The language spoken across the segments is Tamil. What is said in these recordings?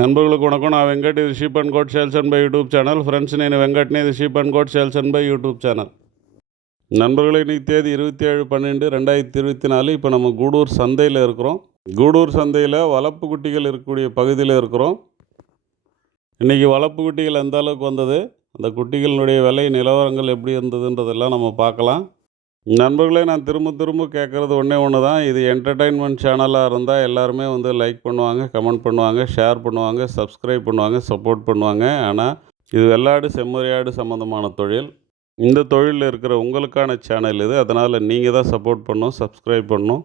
నన్బర్గులకు వణకం నా వెంకట్ ఇది sheep and goat sales and buy YouTube channel friends నేను வெங்கட்னே இது sheep and goat sales and buy YouTube channel. நண்பர்களே, இன்றைக்கி தேதி 27/12/2024. இப்போ நம்ம கூடூர் சந்தையில் இருக்கிறோம். கூடூர் சந்தையில் வளர்ப்பு குட்டிகள் இருக்கக்கூடிய பகுதியில் இருக்கிறோம். இன்றைக்கி வளர்ப்பு குட்டிகள் எந்த அளவுக்கு வந்தது, அந்த குட்டிகளினுடைய விலை நிலவரங்கள் எப்படி இருந்ததுன்றதெல்லாம் நம்ம பார்க்கலாம். நண்பர்களே, நான் திரும்ப கேட்குறது ஒன்று தான். இது என்டர்டெயின்மெண்ட் சேனலாக இருந்தால் எல்லாருமே லைக் பண்ணுவாங்க, கமெண்ட் பண்ணுவாங்க, ஷேர் பண்ணுவாங்க, சப்ஸ்கிரைப் பண்ணுவாங்க, சப்போர்ட் பண்ணுவாங்க. ஆனால் இது வெள்ளாடு செம்மறியாடு சம்மந்தமான தொழில். இந்த தொழிலில் இருக்கிற உங்களுக்கான சேனல் இது. அதனால் நீங்கள் தான் சப்போர்ட் பண்ணணும், சப்ஸ்கிரைப் பண்ணணும்,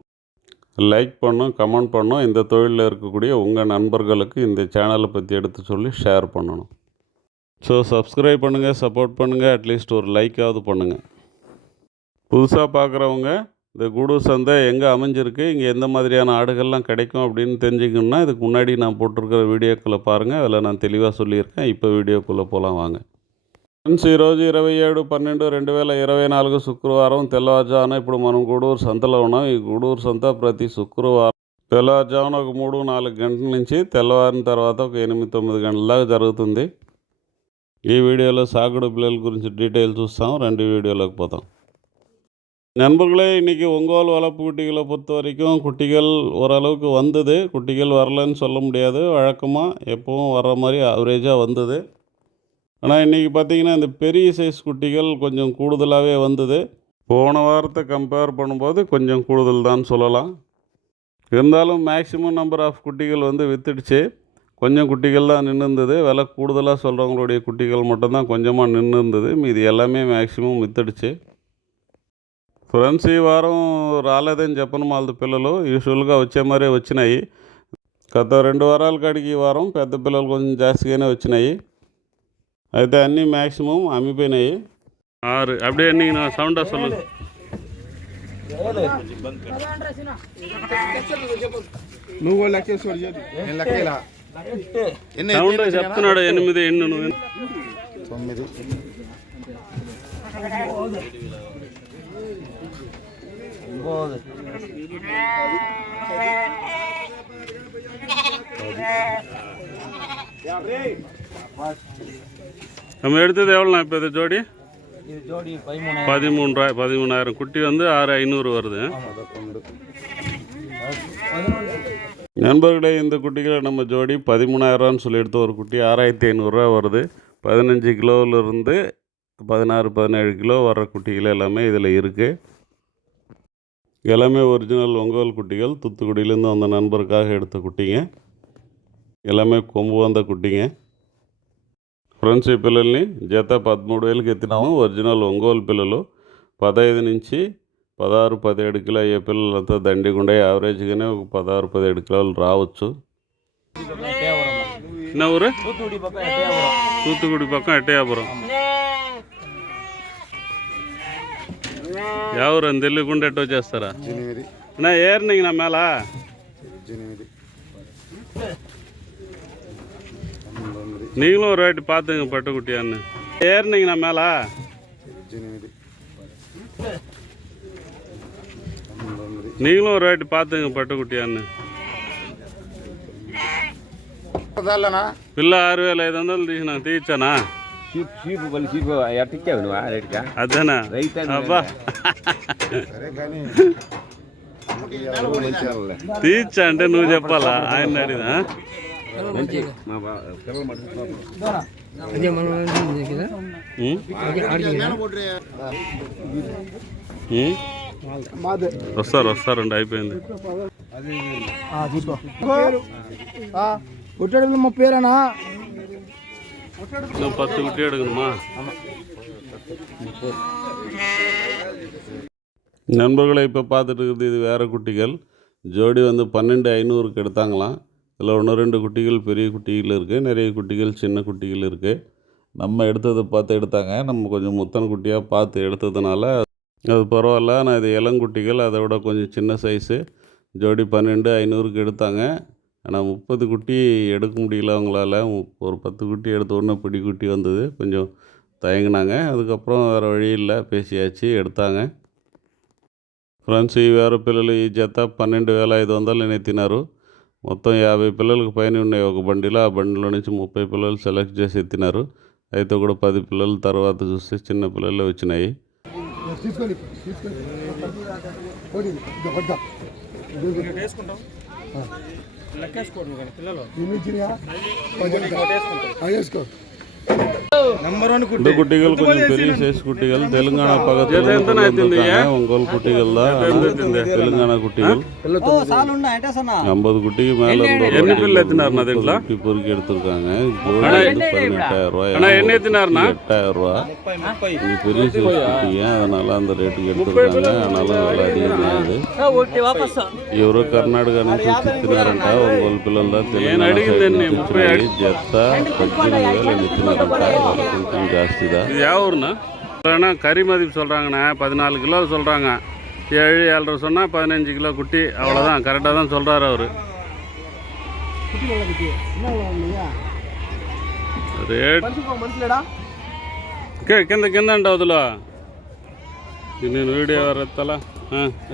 லைக் பண்ணணும், கமெண்ட் பண்ணணும். இந்த தொழிலில் இருக்கக்கூடிய உங்கள் நண்பர்களுக்கு இந்த சேனலை பற்றி எடுத்து சொல்லி ஷேர் பண்ணணும். ஸோ சப்ஸ்கிரைப் பண்ணுங்கள், சப்போர்ட் பண்ணுங்கள், அட்லீஸ்ட் ஒரு லைக்காவது பண்ணுங்கள். புதுசாக பார்க்குறவங்க இந்த கூடூர் சந்தை எங்கே அமைஞ்சிருக்கு, இங்கே எந்த மாதிரியான ஆடுகள்லாம் கிடைக்கும் அப்படின்னு தெரிஞ்சுக்கணுன்னா இதுக்கு முன்னாடி நான் போட்டிருக்கிற வீடியோக்குள்ளே பாருங்கள். அதில் நான் தெளிவாக சொல்லியிருக்கேன். இப்போ వీడియోக்குள்ளே పోలాం వాంగ. ఫ్రెండ్స్, ఈరోజు 27/12/2024 శుక్రవారం తెల్లవారుజామున ఇప్పుడు మనం గూడూరు సంతలో ఉన్నాం. ఈ గూడూరు సంత ప్రతి శుక్రవారం తెల్లవారుజామున ఒక 3-4 గంటల నుంచి తెల్లవారిన తర్వాత ఒక 8-9 గంటల దాకా జరుగుతుంది. ఈ వీడియోలో సాగుడు పిల్లల గురించి డీటెయిల్ చూస్తాం. రండి వీడియోలోకి పోతాం. நண்பர்களே, இன்றைக்கி ஒங்கோல் வளர்ப்பு குட்டிகளை பொறுத்த வரைக்கும் குட்டிகள் ஓரளவுக்கு வந்தது. குட்டிகள் வரலன்னு சொல்ல முடியாது. வழக்கமாக எப்போவும் வர்ற மாதிரி ஆவரேஜாக வந்தது. ஆனால் இன்றைக்கி பார்த்திங்கன்னா இந்த பெரிய சைஸ் குட்டிகள் கொஞ்சம் கூடுதலாகவே வந்தது. போன வாரத்தை கம்பேர் பண்ணும்போது கொஞ்சம் கூடுதல் தான் சொல்லலாம். இருந்தாலும் மேக்ஸிமம் நம்பர் ஆஃப் குட்டிகள் விற்றுடுச்சு. கொஞ்சம் குட்டிகள் தான் நின்று இருந்தது. விலை கூடுதலாக சொல்கிறவங்களுடைய குட்டிகள் மட்டும்தான் கொஞ்சமாக நின்று இருந்தது. மீதி எல்லாமே மேக்ஸிமம் విత్తుడిச்சு. ఫ్రెండ్స్, ఈ వారం రాలేదని చెప్పను వాళ్ళ పిల్లలు యూజువల్గా వచ్చే మరే వచ్చినాయి. గత 2 వారాల కాడికి ఈ వారం పెద్ద పిల్లలు కొంచెం జాస్తిగానే వచ్చినాయి. అయితే అన్నీ మ్యాక్సిమం అమ్మిపోయినాయి. 6 அப்படியே நீங்கள் சவுண்டாக சொல்லுங்க. నువ్వు లెక్కేసుకోడు నేను లెక్కేలా సౌండ్ చెప్తున్నాడు. 8 ఎన్ను 9 நம்ம எடுத்தது எவ்வளோண்ணா இப்போ இது ஜோடி? 13,000 குட்டி 6,500 வருது. நண்பர்களே, இந்த குட்டிகளை நம்ம ஜோடி 13,000 சொல்லி எடுத்த ஒரு குட்டி 6,500 வருது. 15 கிலோவிலிருந்து 16-17 கிலோ வர்ற குட்டிகள் எல்லாமே இதில் இருக்குது. எல்லாமே ஒரிஜினல் ஒங்கோல் குட்டிகள். தூத்துக்குடியிலேருந்து வந்த நண்பருக்காக எடுத்த குட்டிங்க. எல்லாமே కొమ్ము వంద కుట్టింగ. ఫ్రెండ్స్, ఈ పిల్లల్ని జత 13,000కి ఎత్తినాము. ఒరిజినల్ ఒంగోలు పిల్లలు 15 నుంచి 16-17 కిలో అయ్యే పిల్లలంతా దండిగుండే. యావరేజ్గానే ఒక 16-17 కిలోలు రావచ్చు. என்ன ஊர்? தூத்துக்குடி பக்கம் எட்டயாபுரம். ఎవరు అని తెలియకుండా ఎట్టో చేస్తారా? నా ఏర్నింగ్ నా మేళ நீங்களும் ஒரு வாட்டி பார்த்துங்க பட்டுக்குட்டியான்னு. ஏறினீங்க நான் மேலே நீங்களும் ஒரு வாட்டி பார்த்துங்க పట్టుకుట్టియాన్ని. పిల్ల 6,500 తీసిన తీర్చానా? అదేనా? అబ్బా, తీర్చా అంటే నువ్వు చెప్పాలా? ఆయన అడిగినా వస్తారండి. అయిపోయింది. మా పేరేనా? నువ్వు 10 குட்டி எடுக்கணுமா? நண்பர்களை இப்போ பார்த்துட்டு இருக்குது இது வேறு குட்டிகள். ஜோடி 12,500க்கு எடுத்தாங்களாம். இதில் 1-2 குட்டிகள் பெரிய குட்டிகள் இருக்குது, நிறைய குட்டிகள் சின்ன குட்டிகள் இருக்குது. நம்ம எடுத்ததை பார்த்து எடுத்தாங்க. நம்ம கொஞ்சம் முத்தன குட்டியாக பார்த்து எடுத்ததுனால அது பரவாயில்ல. ஆனால் இது இளங்குட்டிகள், அதை விட கொஞ்சம் சின்ன சைஸு. ஜோடி 12,500க்கு எடுத்தாங்க. ஆனால் 30 குட்டி எடுக்க முடியல அவங்களால. ஒரு 10 குட்டி எடுத்த உடனே பிடி குட்டி வந்தது. கொஞ்சம் தயங்கினாங்க. அதுக்கப்புறம் வேறு வழி இல்லை, பேசியாச்சு, எடுத்தாங்க. ఫ్రెండ్స్, ఈ వేరే పిల్లలు ఈ జత 12,500 ఎత్తినారు. మొత్తం 50 పిల్లలకు పైన ఉన్నాయి ఒక బండిలో. ఆ బండిలో నుంచి 30 పిల్లలు సెలెక్ట్ చేసి ఎత్తినారు. అయితే కూడా 10 పిల్లల తర్వాత చూస్తే చిన్న పిల్లలే వచ్చినాయి. இந்த குட்டிகள் கொஞ்சம் பெரிய சைஸ் குட்டிகள். தெலுங்கானா பக்கத்துல ஒங்கோல் குட்டிகள் தான். தெலுங்கானா குட்டிகள் 50 குட்டிக்கு மேல குட்டி பொறுக்கி எடுத்திருக்காங்க. ஜோடி வந்து 18,000 ரூபாய், 8,000 ரூபாய். இது பெரிய சைஸ் குட்டிங்க, அதனால அந்த ரேட்டுக்கு எடுத்திருக்காங்க. அதனால விலை அதிகம் கிடையாது. இவரு கர்நாடகா నుంచి ఎత్తినారంట. ఒంగోలు పిల్లలు தான் తెలంగాణ జత 18,000 ఎత్తినారంట. கொஞ்சம் ஜாஸ்தி தான். இது ಯಾವ ಊರ್ನ இல்லைன்னா கறி மதிப்பு சொல்கிறாங்கண்ணே 14 கிலோ சொல்கிறாங்க. 7-7.5 சொன்னால் 15 கிலோ குட்டி, அவ்வளோதான். கரெக்டாக தான் சொல்கிறாரு அவர். రేట్ కింద అవుతులో నేను వీడియో வரத்தல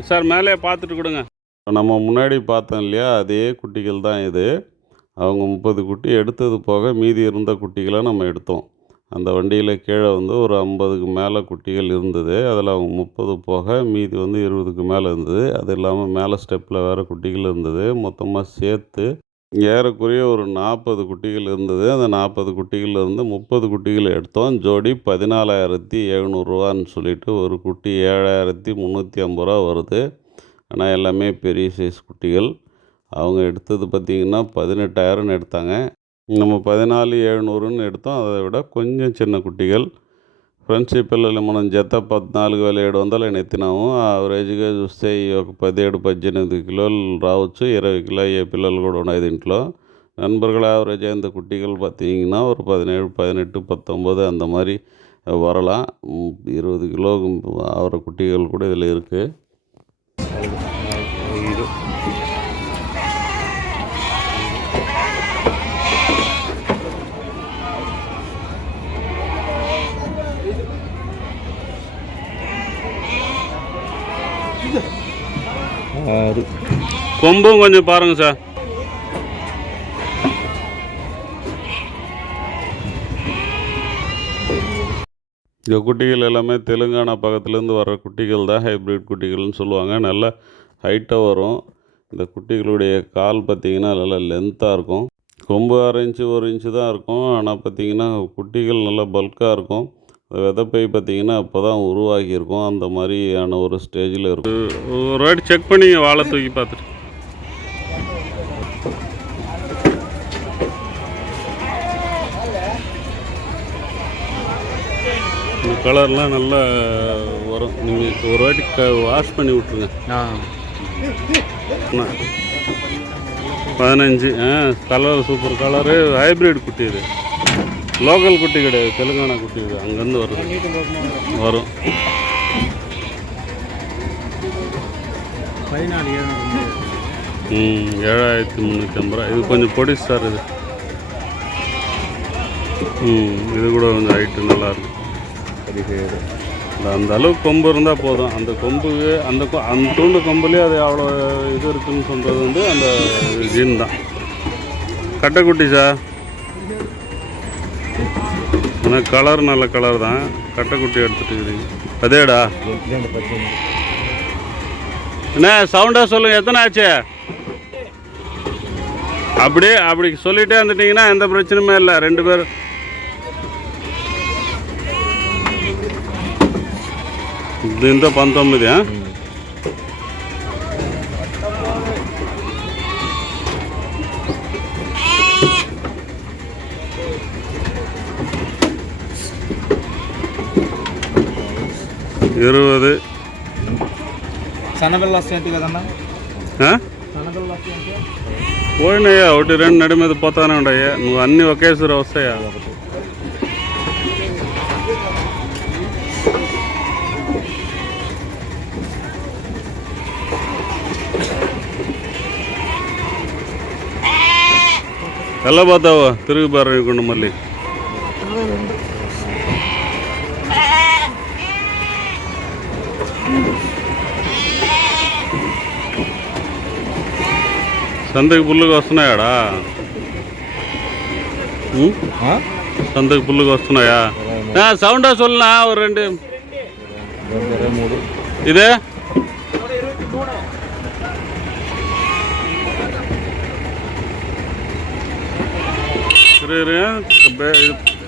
சார் மேலே பார்த்துட்டு கொடுங்க. நம்ம முன்னாடி பார்த்தோம் இல்லையா, அதே குட்டிகள் தான் இது. அவங்க 30 குட்டி எடுத்தது போக மீதி இருந்த குட்டிகளை நம்ம எடுத்தோம். அந்த வண்டியில் கீழே வந்து ஒரு 50க்கு மேலே குட்டிகள் இருந்தது. அதில் அவங்க 30 போக மீதி வந்து 20க்கு மேலே இருந்தது. அது இல்லாமல் மேலே ஸ்டெப்பில் வேறு குட்டிகள் இருந்தது. மொத்தமாக சேர்த்து ஏறக்குறைய ஒரு 40 குட்டிகள் இருந்தது. அந்த 40 குட்டிகள்லேருந்து 30 குட்டிகள் எடுத்தோம். ஜோடி 14,700 ரூபான்னு சொல்லிட்டு ஒரு குட்டி 7,350 ரூபா வருது. ஆனால் எல்லாமே பெரிய சைஸ் குட்டிகள். அவங்க எடுத்தது பார்த்திங்கன்னா 18,000ன்னு எடுத்தாங்க. நம்ம 14,700ன்னு எடுத்தோம். அதை విడ కొంచెం చిన్న కుట్టిగల్. ఫ్రెండ్స్ ఈ పిల్లలు మనం జత 14,700 ఎత్తినాము. యావరేజ్గా చూస్తే ఈ ఒక 17-18 కిలోలు రావచ్చు. 20 కిలో అయ్యే పిల్లలు కూడా ఉన్నాయి దీంట్లో. நண்பர்கள் ஆவரேஜ் இந்த குட்டிகள் பார்த்திங்கன்னா ஒரு 17, 18, 19 அந்த மாதிரி வரலாம். 20 கிலோ ஆகிற குட்டிகள் கூட இதில் இருக்குது. கொம்பும் கொஞ்சம் பாருங்க சார். இந்த குட்டிகள் எல்லாமே தெலுங்கானா பக்கத்துலேருந்து வர்ற குட்டிகள் தான். ஹைப்ரிட் குட்டிகள்னு சொல்லுவாங்க. நல்ல ஹைட்டாக வரும். இந்த குட்டிகளுடைய கால் பார்த்திங்கன்னா நல்லா லென்த்தாக இருக்கும். கொம்பு 1/2 இன்ச்சு 1 இன்ச்சு தான் இருக்கும். ஆனால் பார்த்திங்கன்னா குட்டிகள் நல்லா பல்காக இருக்கும். விதைப்பை பார்த்திங்கன்னா அப்போ தான் உருவாகியிருக்கும். அந்த மாதிரியான ஒரு ஸ்டேஜில் இருக்கும். ஒரு வாட்டி செக் பண்ணி வாழை தூக்கி பார்த்துட்டு இந்த கலர்லாம் நல்லா வரும். நீங்கள் ஒரு வாட்டி வாஷ் பண்ணி விட்ருங்க. 15 கலர் சூப்பர் கலரு. ஹைப்ரிட் குட்டி இது. லோக்கல் குட்டி கிடையாது, தெலுங்கானா குட்டி இது. அங்கேருந்து வரும் 7,350 ரூபா. இது கொஞ்சம் பொடிசு சார். இது இது கூட கொஞ்சம் ஹைட்டு நல்லாயிருக்கும். அந்த அளவுக்கு கொம்பு இருந்தால் போதும். அந்த கொம்புக்கு அந்த தூண்டு கொம்புலேயே அது அவ்வளோ இது இருக்குதுன்னு சொல்கிறது வந்து அந்த ஜீன் தான். கட்டைக்குட்டி சார். ஆனால் கலர் நல்ல கலர் தான். கட்டைக்குட்டி எடுத்துகிட்டு இருக்கிறீங்க. அதேடா என்ன சவுண்டாக சொல்லுங்கள். எத்தனை ஆச்சு? அப்படி சொல்லிகிட்டே வந்துட்டிங்கன்னா எந்த பிரச்சனையுமே இல்லை. 2 பேர் దీంతో 19. ఇరవై సన్నబిల్ల వస్తాయంటే కదన్నా. పోయినాయా? 1, 2 నడి మీద పోతానే ఉండయా. నువ్వు అన్నీ ఒకేసారి వస్తాయా? ఎలా పోతావా? తిరిగి బారకుండా మళ్ళీ సంతకి పుల్లుగా వస్తున్నాయాడా సంతకి పుల్లుగా వస్తున్నాయా సౌండా சொல்லுண்ணா ஒரு ரெண்டு 23 இது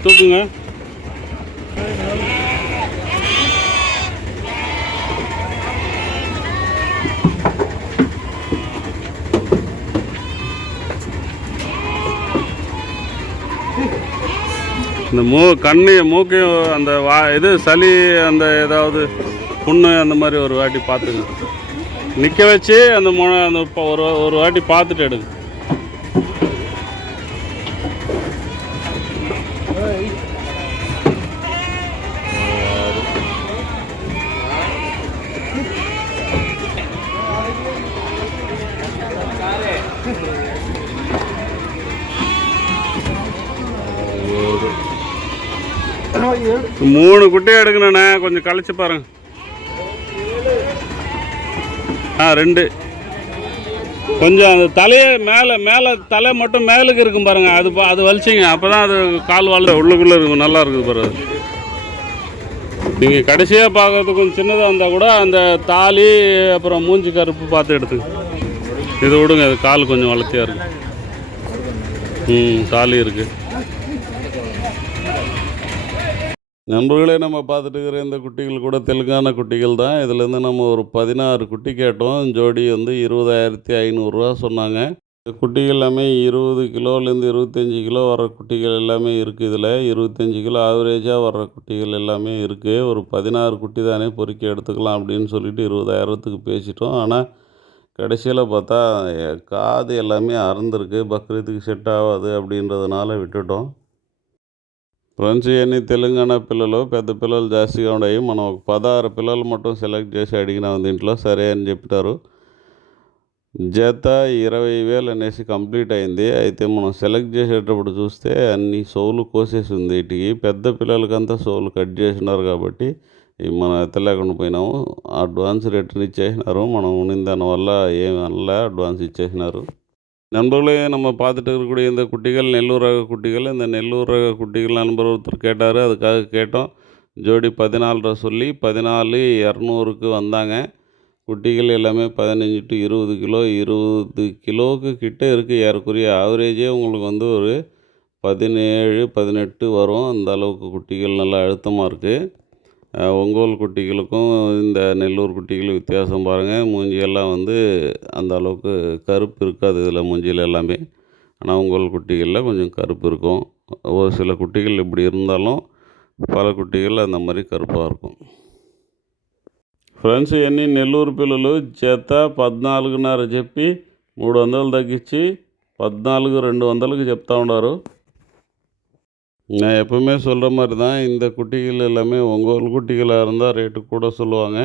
தூக்குங்க இந்த கண்ணு மூக்கு அந்த இது சளி அந்த ஏதாவது புண்ணு அந்த மாதிரி ஒரு வாட்டி பார்த்துங்க நிற்க வச்சு அந்த அந்த ஒரு வாட்டி பார்த்துட்டு எடுங்க மூணு குட்டியை எடுக்கணுண்ணே கொஞ்சம் கழிச்சு பாருங்க ரெண்டு கொஞ்சம் அந்த தலையை மேலே தலை மட்டும் மேலுக்கு இருக்கும் பாருங்க அது வலிச்சிங்க அப்போ தான் அது கால் வாழ் உள்ளுக்குள்ளே இருக்கும் நல்லா இருக்குது பாருங்க நீங்கள் கடைசியாக பார்க்கறதுக்கு கொஞ்சம் சின்னதாக இருந்தால் கூட அந்த தாலி அப்புறம் மூஞ்சி கருப்பு பார்த்து எடுத்துங்க இதை விடுங்க அது கால் கொஞ்சம் வளர்த்தியாக இருக்குது தாலி இருக்குது. நண்பர்களே, நம்ம பார்த்துட்டு இருக்கிற இந்த குட்டிகள் கூட தெலுங்கானா குட்டிகள் தான். இதுலேருந்து நம்ம ஒரு 16 குட்டி கேட்டோம். ஜோடி வந்து 20,500 சொன்னாங்க. இந்த குட்டிகள் எல்லாமே 20 கிலோலேருந்து 25 கிலோ வர்ற குட்டிகள் எல்லாமே இருக்குது. இதில் 25 கிலோ ஆவரேஜாக வர்ற குட்டிகள் எல்லாமே இருக்குது. ஒரு 16 குட்டி தானே பொறுக்கி எடுத்துக்கலாம் அப்படின்னு சொல்லிட்டு 20,000க்கு பேசிட்டோம். ஆனால் கடைசியில் பார்த்தா காது எல்லாமே அறந்துருக்கு, பக்ரீத்துக்கு செட் ஆகாது அப்படின்றதுனால விட்டுட்டோம். ఫ్రెండ్స్, ఇవన్నీ తెలంగాణ పిల్లలు, పెద్ద పిల్లలు జాస్తిగా ఉన్నాయి. మనం ఒక 16 పిల్లలు మొత్తం సెలెక్ట్ చేసి అడిగినాం దీంట్లో. సరే అని చెప్తారు. జత 20,000 అనేసి కంప్లీట్ అయింది. అయితే మనం సెలెక్ట్ చేసేటప్పుడు చూస్తే అన్ని సోలు కోసేసి ఉంది. వీటికి పెద్ద పిల్లలకంతా సోలు కట్ చేసినారు కాబట్టి మనం ఎత్తలేకుండా పోయినాము. అడ్వాన్స్ రిటర్న్ ఇచ్చేసినారు. మనం ఉన్న దానివల్ల ఏమి అనలే, అడ్వాన్స్ ఇచ్చేసినారు. நண்பர்களே, நம்ம பார்த்துட்டு இருக்கக்கூடிய இந்த குட்டிகள் நெல்லூர் ரக குட்டிகள். இந்த நெல்லூர் ரக குட்டிகள் நண்பர் ஒருத்தர் கேட்டார், அதுக்காக கேட்டோம். ஜோடி 14 சொல்லி 14,200க்கு வந்தாங்க. குட்டிகள் எல்லாமே 15 to 20 கிலோ, 20 கிலோவுக்கு கிட்டே இருக்குது. ஏறக்குறைய ஆவரேஜே உங்களுக்கு வந்து ஒரு 17, 18 வரும். அந்த அளவுக்கு குட்டிகள் நல்லா அழுத்தமாக இருக்குது. ஒங்கோல் குட்டிகளுக்கும் இந்த நெல்லூர் குட்டிகளும் வித்தியாசம் பாருங்கள். மூஞ்சியெல்லாம் வந்து அந்த அளவுக்கு கருப்பு இருக்காது இதில் மூஞ்சியில் எல்லாமே. ஆனால் ஒங்கோல் குட்டிகளில் கொஞ்சம் கருப்பு இருக்கும். ஒரு சில குட்டிகள் இப்படி இருந்தாலும் పల కుట్టిగలు அந்த மாதிரி కరుపాக இருக்கும். ఫ్రెండ్స్, ఇవన్నీ నెల్లూరు పిల్లలు. జత 14.5 చెప్పి 300 తగ్గించి 14,200க்கு చెప్తా ఉన్నారు. நான் எப்போவுமே சொல்கிற மாதிரி தான், இந்த குட்டிகள் எல்லாமே ஒங்கோல் குட்டிகளாக இருந்தால் ரேட்டு கூட சொல்லுவாங்க.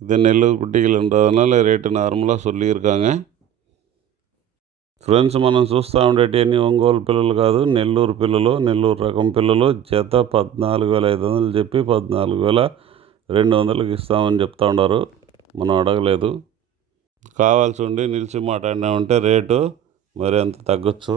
இது నెల్లూరు కుట్టిగలன்றதுனால రేటు నార్మల్గా சொல்லியிருக்காங்க. ఫ్రెండ్స్, మనం చూస్తూ ఉండేటివన్నీ ఒంగోలు పిల్లలు కాదు, నెల్లూరు పిల్లలు, నెల్లూరు రకం పిల్లలు. జత 14,500 చెప్పి 14,200కి ఇస్తామని చెప్తా ఉన్నారు. మనం అడగలేదు. కావాల్సి ఉండి నిలిచి మాట్లాడినామంటే రేటు మరి అంత తగ్గొచ్చు.